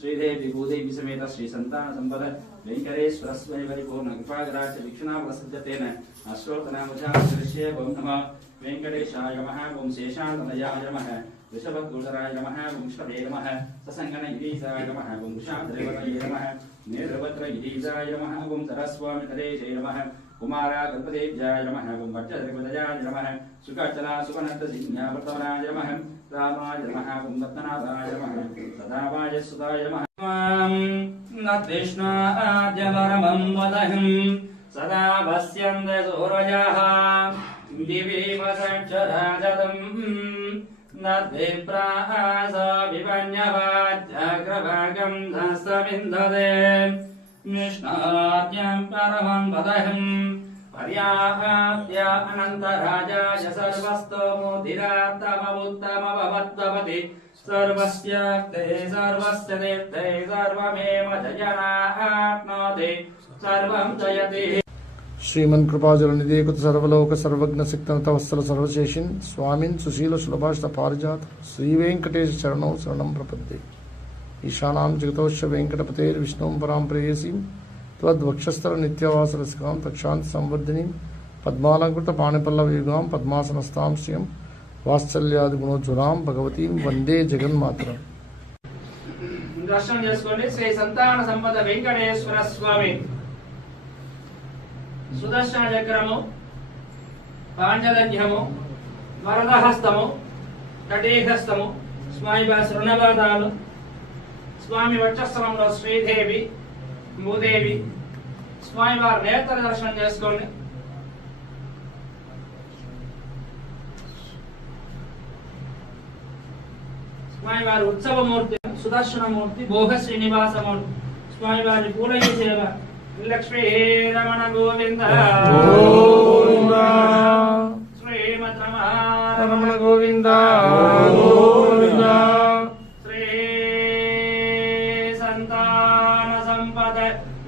श्रीदेवी भूदेवी समेत श्री संतान संपद वेंकटेश्वर स्वामी परिपूर्ण कृपाग्राच वीक्षणावसद्यतेन अश्रोतनामजाश्रय ओम नमः वेंकटेशाय नमः ओम शेषानंदयाय नमः ऋषभगुणराय नमः ओम श्रवे नमः ससंगन गिरीशाय नमः ओम कुशाद्रेवतये नमः नेत्रवत्र गिरीशाय नमः ओम सरस्वामी तदेशे नमः कुमारा गणपतेभ्याय नमः ओम भट्टद्रिपदयाय नमः सुकाचला सुकनत सिंहावर्तमनाय नमः रामाय नमः ओम पद्मनाभाय नमः सदावाय सुताय नमः नृष्णाद्यवरमं वदहं सदा वस्यन्ते सूरजः दिवि वसक्षराजदं नद्विप्रास विपन्यवाज्जाग्रभागं धस्तमिन्धते निष्णाद्यं परमं वदहं पर्याप्य अनन्तराजाय सर्वस्तोमुदिरात्तममुत्तमभवत्वपति सर्वस्य ते सर्वस्य देवते सर्वमेव जयनाप्नोति सर्वं जयति। श्रीमन् कृपाजलनिधे कुत सर्वलोक सर्वज्ञ सिक्तनत वत्सल सर्वशेषिन् स्वामिन् सुशील सुलभाषित पारिजात श्री वेंकटेश चरणौ शरणं प्रपद्ये। ईशानां जगतोश्च वेंकटपतेर्विष्णुं परां प्रेयसीं त्वद्वक्षस्थल नित्यवास रसिकां तक्षान्ति संवर्धिनीं पद्मालंकृत पाणिपल्लवयुगां पद्मासनस्तां श्रियं वात्सल्यादि गुणोज्ज्वलां भगवतीं वंदे जगन्मातरम्। దర్శనం చేసుకోండి శ్రీ సంతాన సంపద వెంకటేశ్వర స్వామి సుదర్శన చక్రము పాంచజన్యము వరదహస్తము కటీహస్తము స్వామి శృణపాదాలు స్వామి వక్షస్థలంలో శ్రీదేవి భూదేవి స్వామి వారి నేత్ర దర్శనం చేసుకోండి. స్వామి వారి ఉత్సవమూర్తి సుదర్శనమూర్తి భోగ శ్రీనివాసమూర్తి స్వామి వారి పూలయ్య సేవ లక్ష్మీ రమణ గోవింద శ్రీమద్ రమణ గోవింద శ్రీ సంతాన సంపద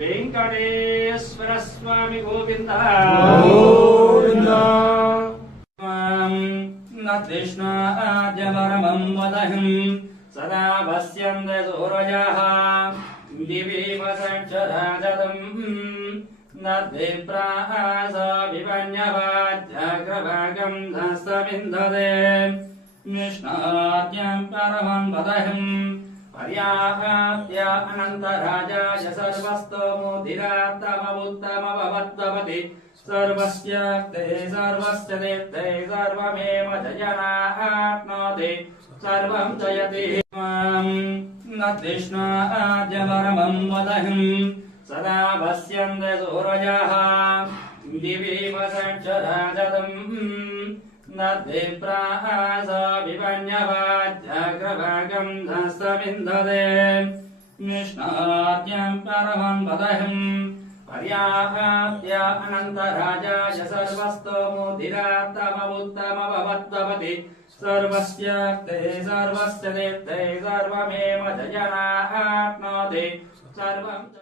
వెంకటేశ్వర స్వామి గోవింద నృష్ణాద్యవరమం వదహం సదా వస్యంతే సూరజः दिवि वसक्षराजदं नद्विप्रास विपन्यवाज्जाग्रभागं धस्तमिन्धते निष्णाद्यं परमं वदहं पर्याप्य अनन्तराजाय सर्वस्तोमुदिरात्तममुत्तमभवत्वपति सर्वस्य ते सर्वस्य देवते सर्वमेव जयनाप्नोति सर्वं जयति। नृष्णाद्यवरमं वदहं सदा वस्यन्ते सूरजः दिवि वसक्षराजदं नद्विप्रास विपन्यवाज्जाग्रभागं धस्तमिन्धते निष्णाद्यं परमं वदहं पर्याप्य अनन्तराजाय सर्वस्तोमुदिरात्तममुत्तमभवत्वपति सर्वस्य ते सर्वस्य देवते सर्वमेव जयनाप्नोति सर्वं